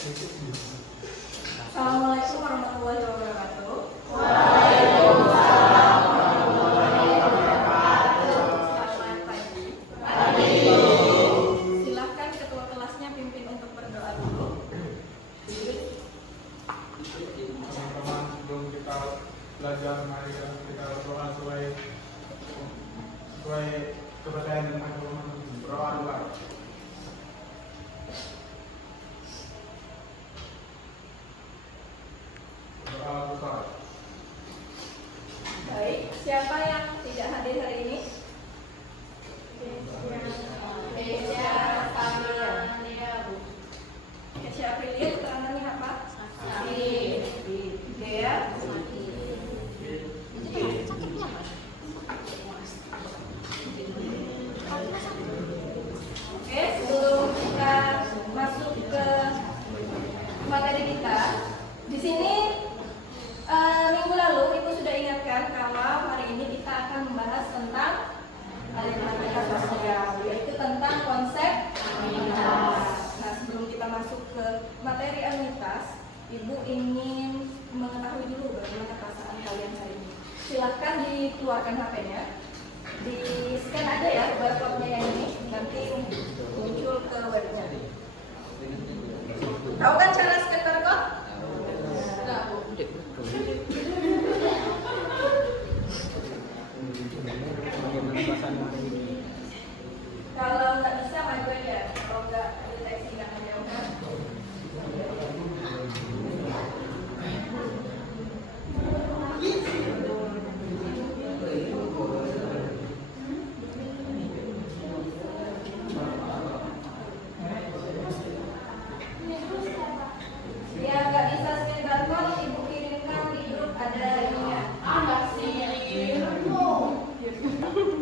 Assalamualaikum warahmatullahi wabarakatuh. Waalaikumsalam warahmatullahi wabarakatuh. Selamat pagi. Pagi. Silakan ketua kelasnya pimpin untuk berdoa dulu. Teman-teman, sebelum kita belajar, mari kita berdoa sesuai kepercayaan dan agama. Berdoa dulu. Berdoa besar. Baik, siapa yang tidak hadir hari ini? Kesia Aprilia, Bu. Kesia Aprilia, keterangannya apa? Dea. Oke, sebelum kita masuk ke materi kita, di sini minggu lalu Ibu sudah ingatkan kalau hari ini kita akan membahas tentang aritmatika sosial, yaitu tentang konsep alamitas. Nah, sebelum kita masuk ke materi alamitas, Ibu ingin mengetahui dulu bagaimana perasaan kalian hari ini. Silahkan dikeluarkan HP-nya, di scan aja ya barcode-nya yang ini, nanti muncul ke webnya. Tahu kan cara scan barcode? Nah, Bu. Kalau nggak bisa maju aja, kalau nggak deteksi nggak menjauhkan. Ya nggak bisa scan barcode, Ibu kirimkan di grup ada ininya.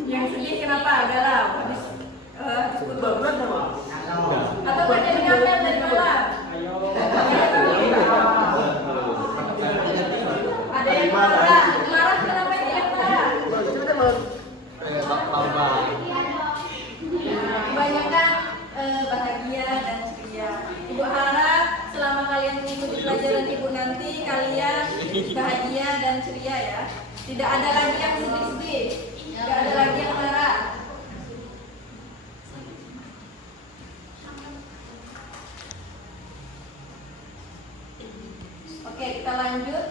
Yang sedih kenapa? Galau. Habis football. Atau banyak ngapel dari malam. Ada yang marah. Marah kenapa ini yang marah? Kebanyakan bahagia dan ceria. Ibu harap selama kalian mengikuti pelajaran Ibu nanti kalian bahagia dan ceria ya. Tidak ada lagi yang sedih-sedih. Tidak ada lagi yang marah. Oke, kita lanjut.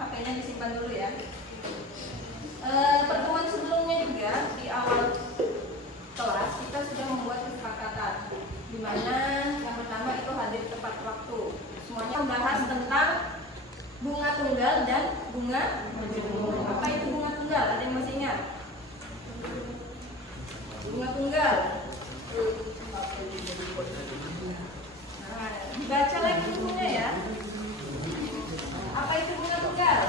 HP-nya disimpan dulu ya. Pertemuan sebelumnya juga di awal kelas kita sudah membuat kesepakatan, di mana yang pertama itu hadir tepat waktu. Semuanya membahas tentang bunga tunggal dan bunga majemuk. Apa itu bunga tunggal? Ada yang masih ingat? Bunga tunggal. Nah, dibaca lagi bukunya ya. Apa itu bunga tunggal?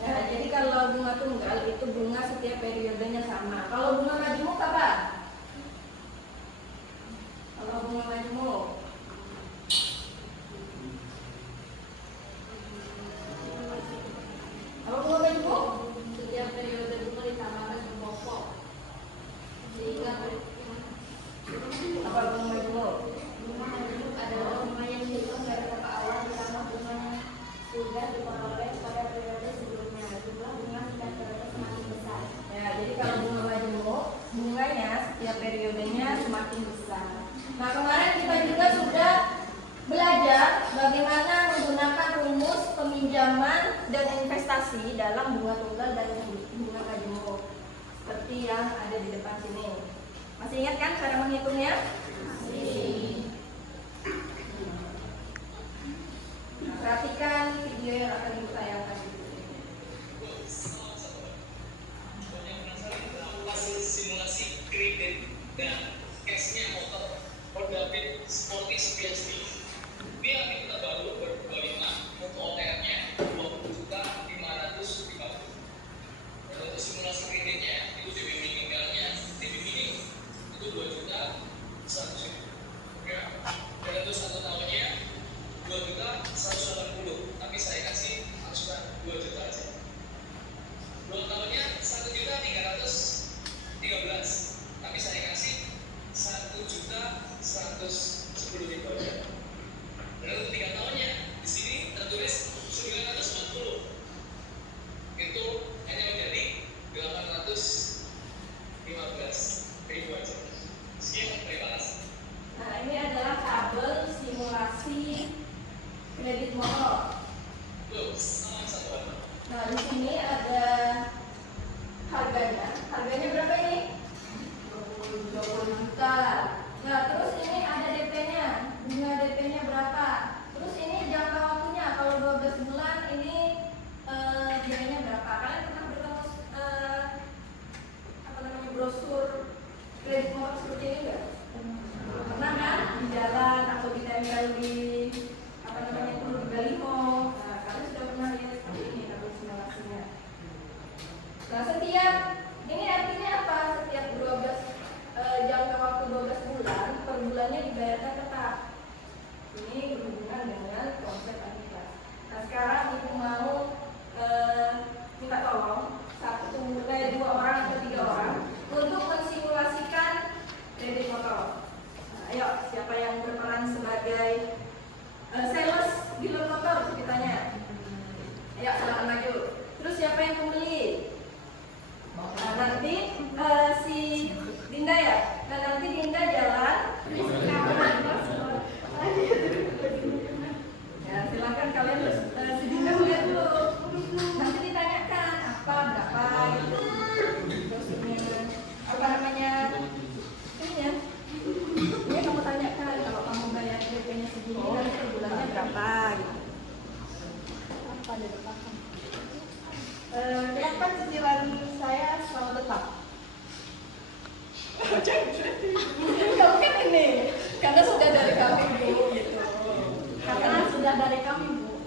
Ya, jadi kalau bunga tunggal itu bunga setiap periodenya sama. Kalau bunga majemuk apa? Kalau bunga majemuk, apa bunga majemuk? Setiap periode bunga ditambahkan ke pokok sehingga Apa bunga majemuk? bunga majemuk adalah bunga yang dihitung dari kakak awal ditambah bunga yang sudah diperoleh pada periode sebelumnya. Jumlah bunga setiap periode semakin besar. Ya, jadi kalau bunga majemuk, bunganya setiap periodenya semakin besar. Nah, kemarin kita juga sudah belajar bagaimana menggunakan rumus peminjaman dan investasi dalam bunga tunggal dan bunga majemuk. Seperti yang ada di depan sini. Masih ingat kan cara menghitungnya? Masih. Perhatikan video yang akan Ibu tayangkan. Hasil simulasi kredit dan cashnya motor Honda Fit Sporty 9 dia minta baru ber-25 untuk OTR-nya 20.550. Dan untuk simulasi kreditnya itu DP meninggalnya DP minim itu 2.100.000 ya. Dan untuk 1 tahunnya 2.180.000. kredit motor. Nah, di sini ada harganya. Harganya berapa ini? 20 juta. Nah, terus ini ada DP-nya. Bunga DP-nya berapa? Terus ini jangka waktunya. Kalau 12 bulan ini biayanya berapa? Kalian pernah bertemu brosur kredit motor seperti ini enggak? Pernah kan? Di jalan atau ditempel di di baliho. Nah, kalian sudah pernah lihat seperti ini kalau simulasinya. Nah, setiap ini artinya apa? Setiap 12 jangka waktu 12 bulan, per bulannya dibayarkan tetap. Ini berhubungan dengan konsep anuitas. Nah, sekarang ibu mau minta tolong dua orang atau 3 orang untuk mensimulasikan kredit motor. Nah, ayo, siapa yang berperan sebagai sales dealer motor ceritanya? Ayo, silahkan maju. Terus siapa yang pembeli? Nah, nanti si Dinda ya. Nah, nanti Dinda jalan. Ya, silakan kalian si Dinda lihat dulu. Nanti ditanyakan apa berapa gitu. Terus ini apa namanya? Ininya. Ini kamu tanyakan kalau kamu bayar DP-nya segini nanti per bulannya berapa gitu. Apa ada depan? Kenapa cicilan saya selalu tetap? Kamu kan ini, karena sudah dari kami Bu, gitu. Karena sudah dari kami Bu.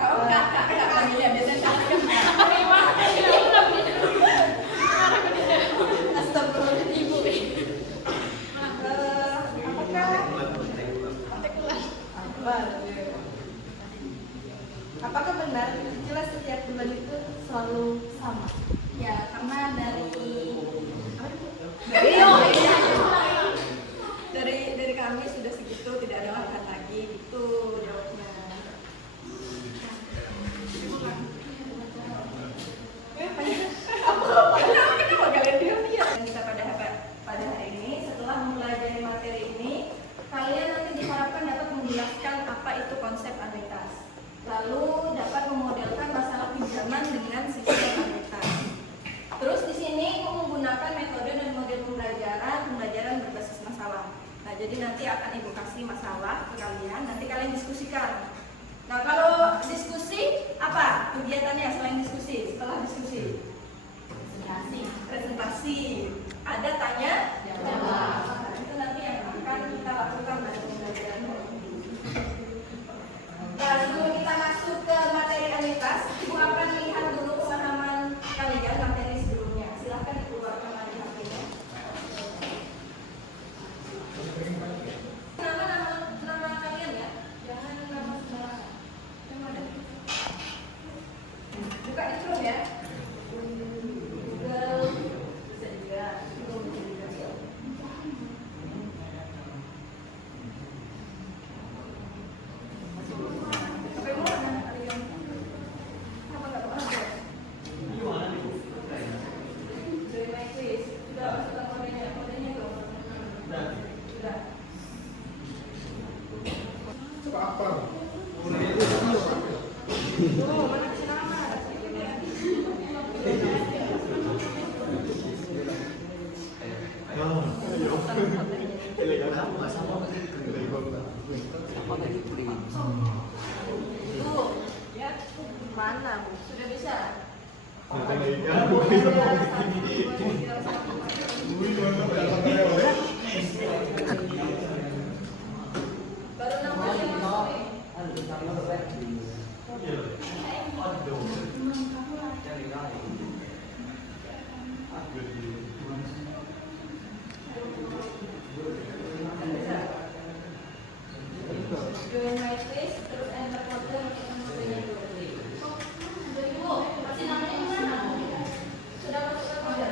Oh, kakak panggilnya biasanya kakak. Astagfirullahaladzim Ibu. Apakah benar cicilan setiap bulan itu selalu sama? Ya, karena dari kami sudah segitu, tidak ada lahan lagi, itu jawabnya. Kenapa kalian diam-diam? Kita pada hari ini, setelah mempelajari materi ini, kalian nanti diharapkan dapat menjelaskan apa itu konsep anuitas. Lalu dapat memodelkan masalah pinjaman dengan sistem anuitas. Terus di sini menggunakan metode dan model pembelajaran berbasis masalah. Nah, jadi nanti akan ibu kasih masalah ke kalian, nanti kalian diskusikan. Nah, kalau diskusi apa kegiatannya selain diskusi? Setelah diskusi, presentasi, ada tanya jawab. Nah, itu nanti yang akan kita lakukan pada pembelajaran. Nah, sebelum kita masuk ke materi anuitas, ibu akan lihat dulu pemahaman kalian materi sebelumnya. Silahkan dikeluarkan lagi HP-nya. Nama kalian ya, jangan nama sembarangan. Yang ada. Buka di Chrome ya. Google bisa juga. Mana Bu? Sudah bisa? Baru 16 Join my place, terus enter kode untuk mengambilnya dulu. Masih namanya gimana? Sudah masuk ke kode?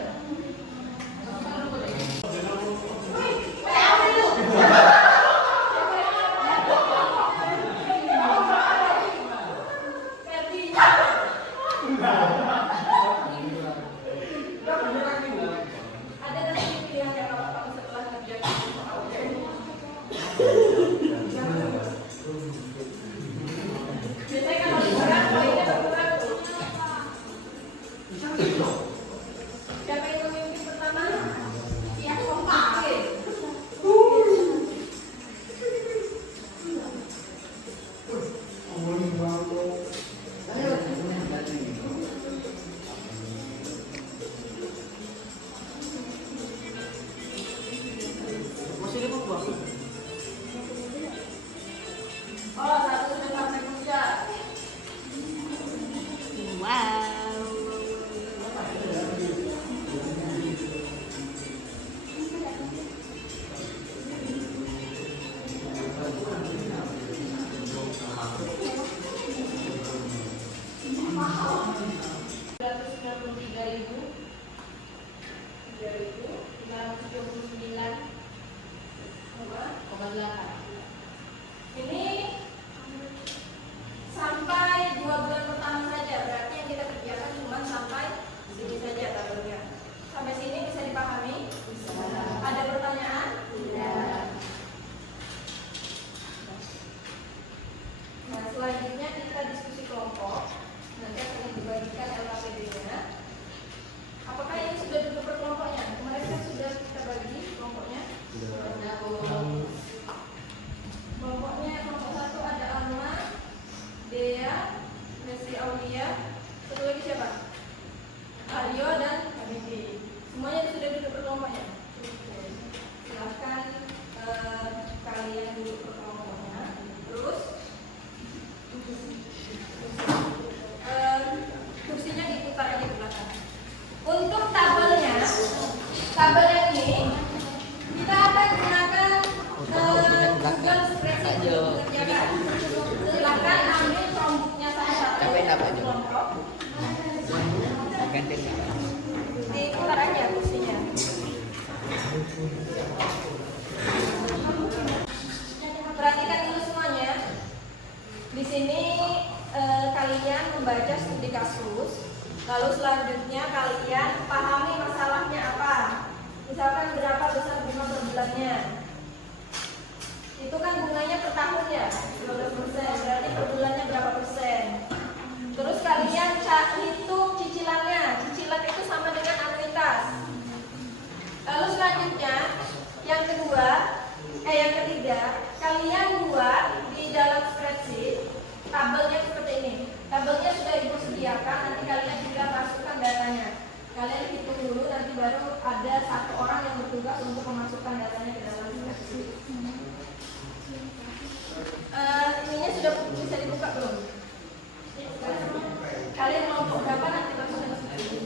Aulia, satu lagi siapa? Aryo dan Habibie. Semuanya sudah duduk berkelompoknya. Silahkan kalian duduk berkelompoknya. Terus kursinya diputar aja ke belakang. Untuk tabelnya ini kita akan gunakan Google Spreadsheet untuk mengerjakan. Silakan ambil Chromebooknya satu-satu kelompok. Diputar aja kursinya. Perhatikan dulu semuanya. Di sini kalian membaca studi kasus. Lalu selanjutnya kalian pahami masalahnya apa. Misalkan berapa besar bunga per bulannya. Itu kan bunganya per tahun ya, 12%. Berarti per bulannya berapa persen. Terus kalian hitung cicilannya. Cicilan itu sama dengan anuitas. Lalu selanjutnya yang ketiga, kalian buat di dalam spreadsheet tabelnya seperti ini. Tabelnya sudah ibu sediakan, nanti kalian tinggal masukkan datanya. Kalian hitung dulu, nanti baru ada satu orang yang bertugas untuk memasukkan datanya ke dalam spreadsheet. Ininya sudah bisa dibuka belum? Kalian mau berapa nanti langsung masukin.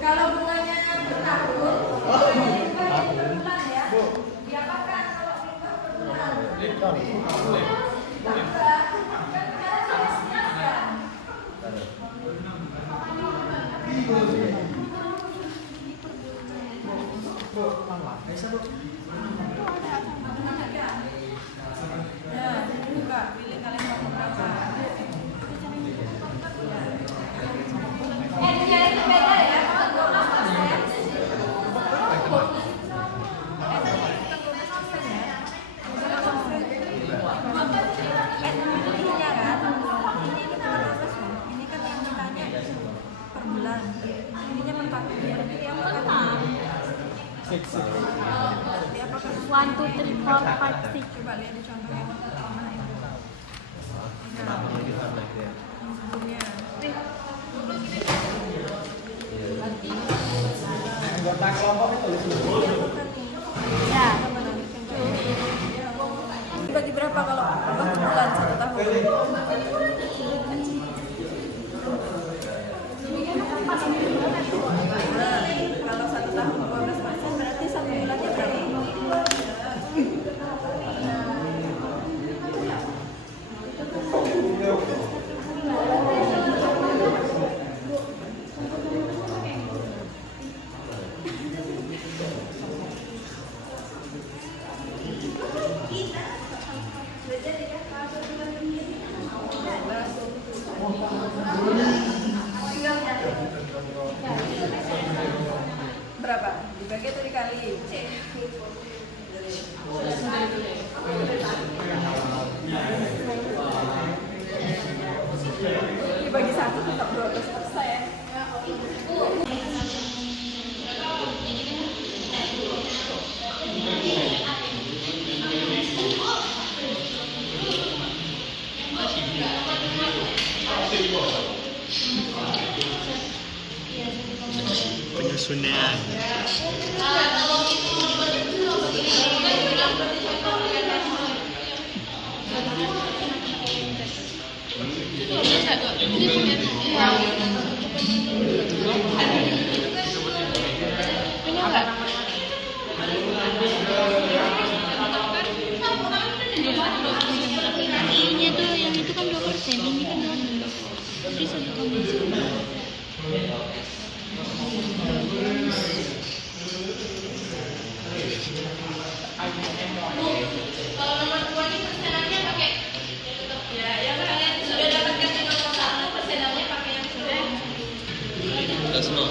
Kalau bunganya per tahun, per bulan ya. Diapakan kalau riba per bulan? Ya, buka, pilih kalian mau berapa. N-nya itu beda ya, kalau 12%. N-nya kan, ini kita 12%. Ini kan yang ditanya per bulan. Ininya per tahun. Jadi apakah? 1, 2, 3, 4, 5, 6. Coba lihat di contohnya. Mana ini? Sebelumnya. Anggota kelompok itu Ya. Dibagi berapa kalau per bulan 1 tahun? Nah, kalau 1 tahun 12% berarti 1 bulannya berapa? Berapa? Dibagi atau dikali? Dibagi 1 tetap 12%. Penyusunan. Ini tuh yang itu kan 2%, ini kan 12. Jadi 1,9. Christmas.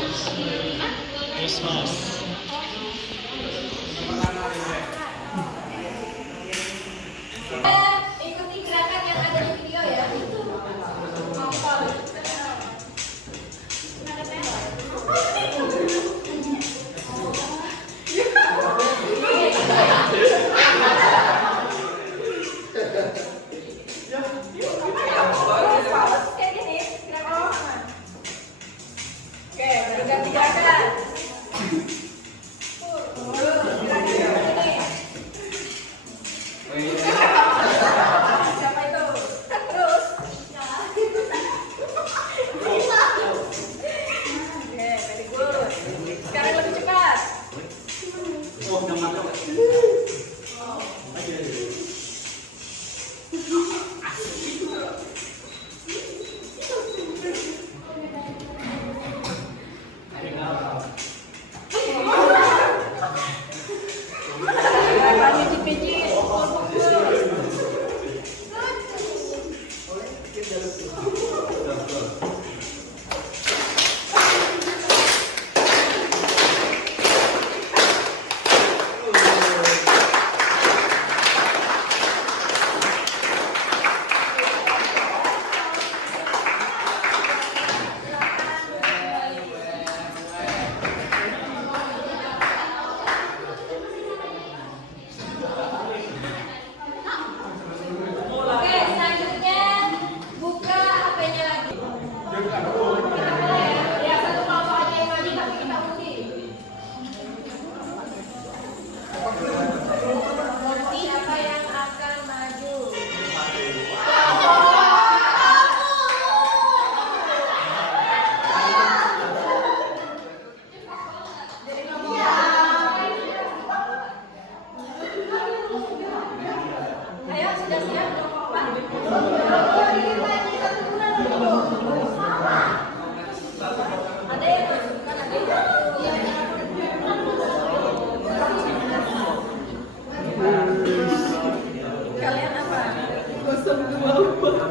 Ikuti gerakan yang ada di video ya. Ngompol. Kayak gini, gerakan sama. Oke, berganti gerakan. Siapa itu? Terus. Oke, very good. Sekarang lebih cepat. Pijit-pijit, pukul-pukul. Oke, selanjutnya buka HP-nya lagi. Kita mulai ya. Ya, satu kelompok aja yang maju tapi kita undi. Siapa yang akan maju? Jadi kelompok ayo, sudah siap kelompok ada yang masukkan, ada yang kalian apa? Assalamualaikum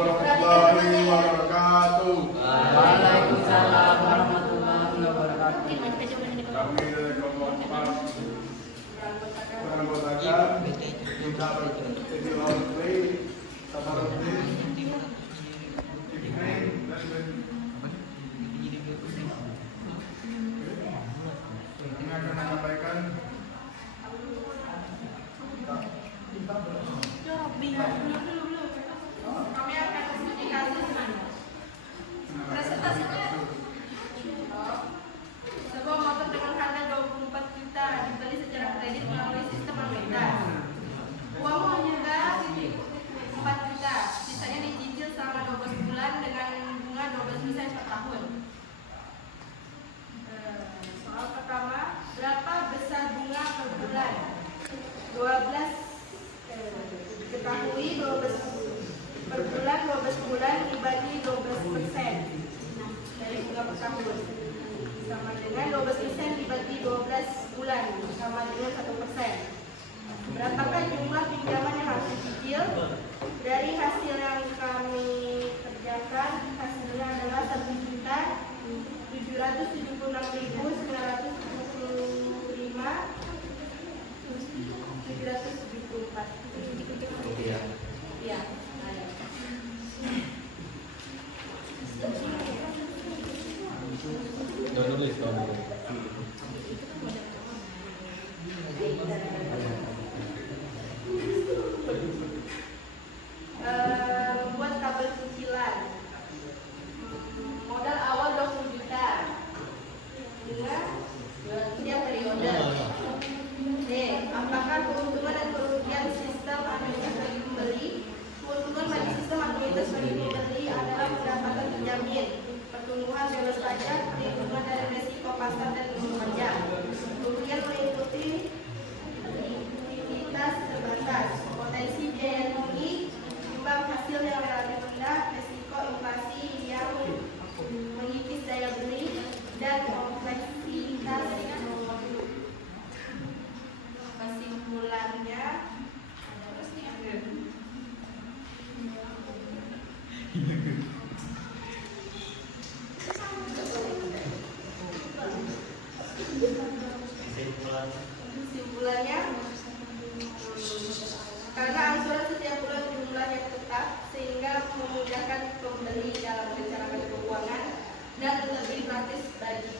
warahmatullahi wabarakatuh. Waalaikumsalam warahmatullahi wabarakatuh. Kami dari kelompok 4 beranggotakan Bintang Titi Lautri, Safarudin, Ibrahim, dan kami akan menyampaikan Kami akan komunikasi presentasinya. Sebuah motor dengan harga 24 juta dibeli secara kredit melalui sistem Anuitas. Uangmu hanya 4 juta, sisanya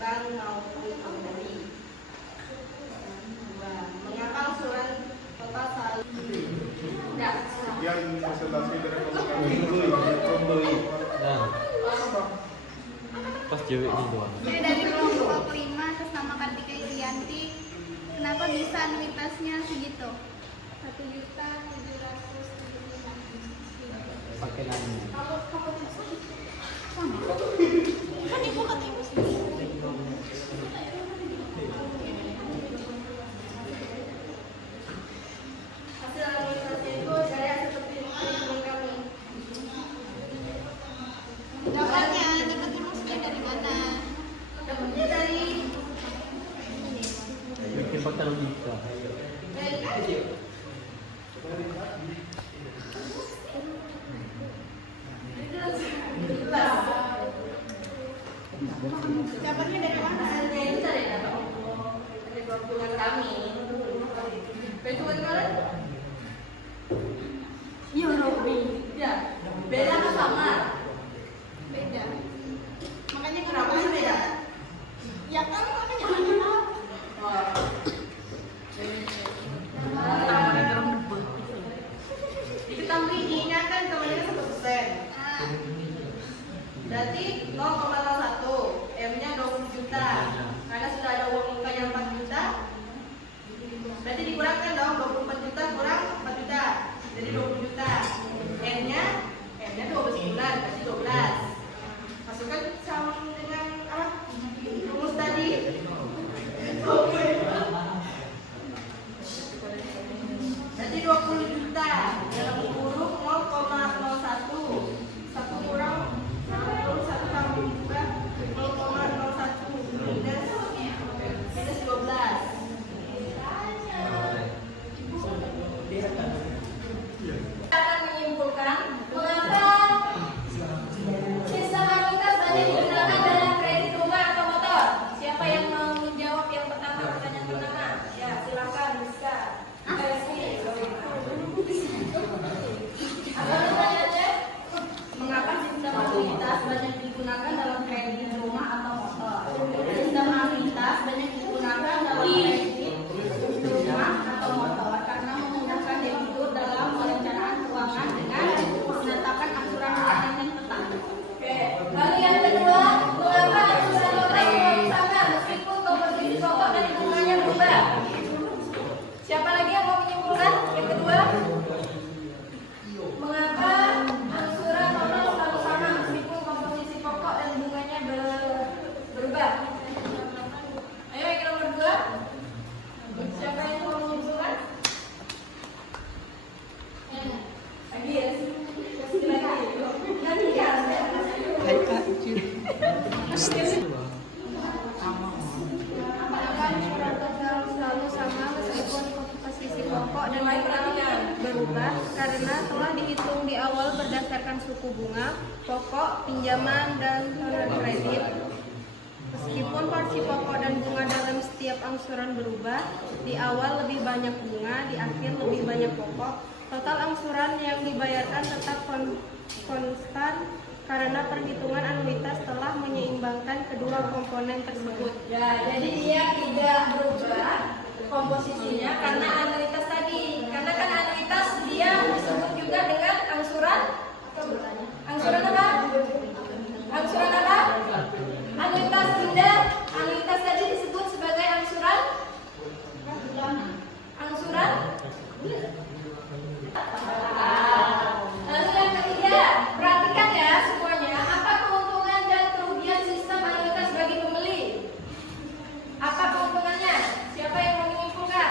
bank maupun pembeli. Mengapa angsuran total selalu tidak? Yang presentasi dari pembeli. Pas cewek ini doang. Jadi dari kelompok 5 atas nama Kartika Irianti, kenapa bisa anuitasnya segitu? 1.775.000. Pakai nanya. Kan ibu kata ibu sendiri. Hasil anuitas itu saya seperti teman kami. Dapatnya maksudnya dari mana? Dapatnya dari Bikin pakai logika. dapatnya dari mana? Hasilnya itu dari keuntungan kami. Keuntungan kalian? Iya, Robi. Ya, beda atau sama? Beda. Makanya Kenapa sih beda? Ya kan makanya Diketahui diingatkan kemudian 1%. Berarti 0,01, M-nya 20 juta. Karena sudah ada uang muka yang 4 juta. Berarti dikurangkan dong 24 juta kurang 4 juta. Jadi 20 juta. M-nya 12 bulan, berarti 12. Masukkan sama dengan apa? Rumus tadi. Berarti 20 juta dalam kurung 0,01. 1 kurang 1 tambah 2 0,01 minus 12. Akan menyimpulkan mengapa sistem anuitas banyak digunakan dalam kredit rumah atau motor. Siapa yang mau menjawab yang pertama pertanyaan pertama? Ya, silakan Rizka. Apa pertanyaannya? Mengapa sistem anuitas banyak digunakan dalam kredit rumah atau motor? Sistem anuitas banyak digunakan dalam kredit rumah atau motor karena memudahkan debitur dalam perencanaan keuangan dengan menetapkan angsuran bulanan yang tetap. Oke. Lalu yang kedua, mengapa angsuran total selalu sama meskipun komposisi pokok dan bunganya berubah? Siapa lagi yang mau menyimpulkan? Yang kedua, mengapa angsuran total selalu sama meskipun komposisi pokok dan bunganya berubah? Ayo yang nomor 2. Siapa yang mau menyimpulkan? Lagi ya? Lagi ya? Apakah angsuran total selalu sama meskipun komposisi pokok dan bunganya berubah karena telah dihitung di awal berdasarkan suku bunga, pokok, pinjaman, dan total kredit. Meskipun porsi pokok dan bunga dalam setiap angsuran berubah, di awal lebih banyak bunga, di akhir lebih banyak pokok, total angsuran yang dibayarkan tetap konstan karena perhitungan anuitas telah menyeimbangkan kedua komponen tersebut. Ya, jadi dia tidak berubah komposisinya karena anuitas tadi. Karena kan anuitas dia disebut juga dengan angsuran. Angsuran apa? Angsuran apa? Anuitas indah. Anuitas tadi disebut sebagai angsuran. Angsuran. Lalu yang ketiga, perhatikan ya semuanya. Apa keuntungan dan kerugian sistem anuitas bagi pembeli? Apa keuntungannya? Siapa yang mau menyimpulkan?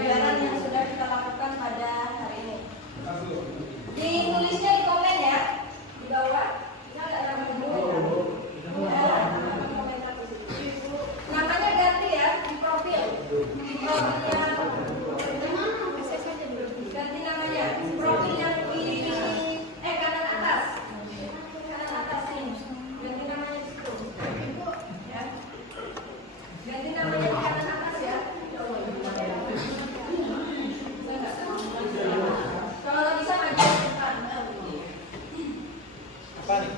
pembelajaran yang sudah kita lakukan pada hari ini. Ditulisnya di komen ya, di bawah. Bisa nggak nama ibu? Namanya ganti ya di profil. Di profilnya ganti namanya. Profil yang di kanan atas. Kanan atas ini. Ganti namanya di situ. Ya. Ganti namanya di kanan atas ya. Kalau bisa maju ke depan. Apa nih?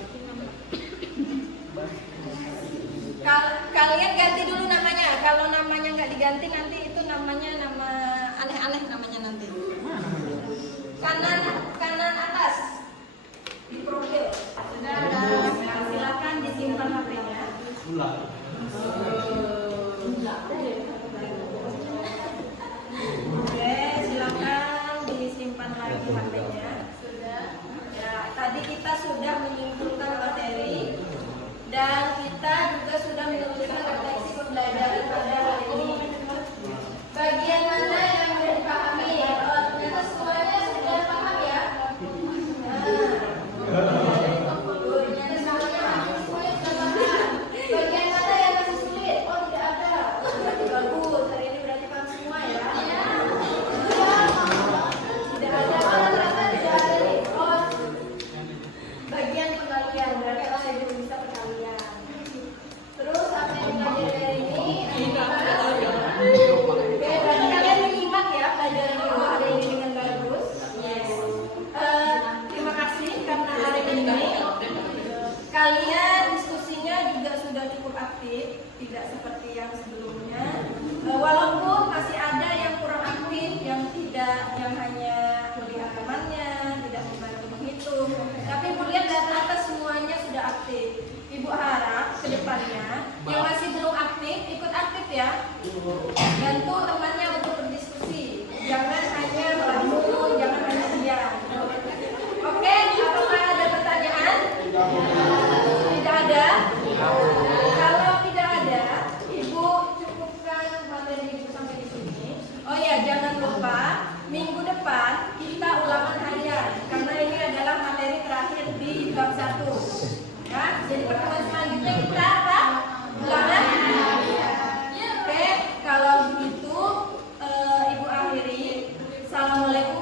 Kalian ganti dulu namanya. Kalau namanya nggak diganti nanti itu namanya nama aneh-aneh namanya nanti. Kanan atas di profil. Sudah ada. Nah, silakan disimpan HP-nya. Oke, silakan disimpan lagi HP-nya. Sudah. Ya, tadi kita sudah menyimpulkan materi dan kita juga sudah menuliskan refleksi pembelajaran pada hari ini. Bagian mana yang sudah dipahami? Ternyata semuanya sudah paham ya. Ternyata semuanya sudah paham. Bagian mana yang masih sulit? Oh, tidak ada. Berarti bagus. Hari ini berarti paham semua ya. Tidak ada. Oh, ternyata tidak ada nih. Oh, bagian perkalian. Berarti saya belum bisa perkalian. Terus apa yang belajar dari ini? Oke, berarti kalian menyimak ya pelajaran ibu hari ini dengan bagus. Yes. Terima kasih karena hari ini kalian diskusinya juga sudah cukup aktif, tidak seperti yang sebelumnya. Walaupun masih ada yang kurang aktif, yang hanya melihat temannya, tidak membantu menghitung. Tapi ibu lihat data-data semuanya sudah aktif. Ibu harap ke depannya yang masih belum aktif ikut aktif ya. Bantu temannya untuk berdiskusi. Jangan hanya melamun, jangan hanya diam. Oke, apakah ada pertanyaan? Tidak ada? Kalau tidak ada, Ibu cukupkan materi Ibu sampai di sini. Oh ya, jangan lupa minggu depan kita ulangan harian karena ini adalah materi terakhir di bab 1. Ya, jadi pertemuan selanjutnya kita apa? Ulangan. Oke, kalau begitu Ibu akhiri. Assalamualaikum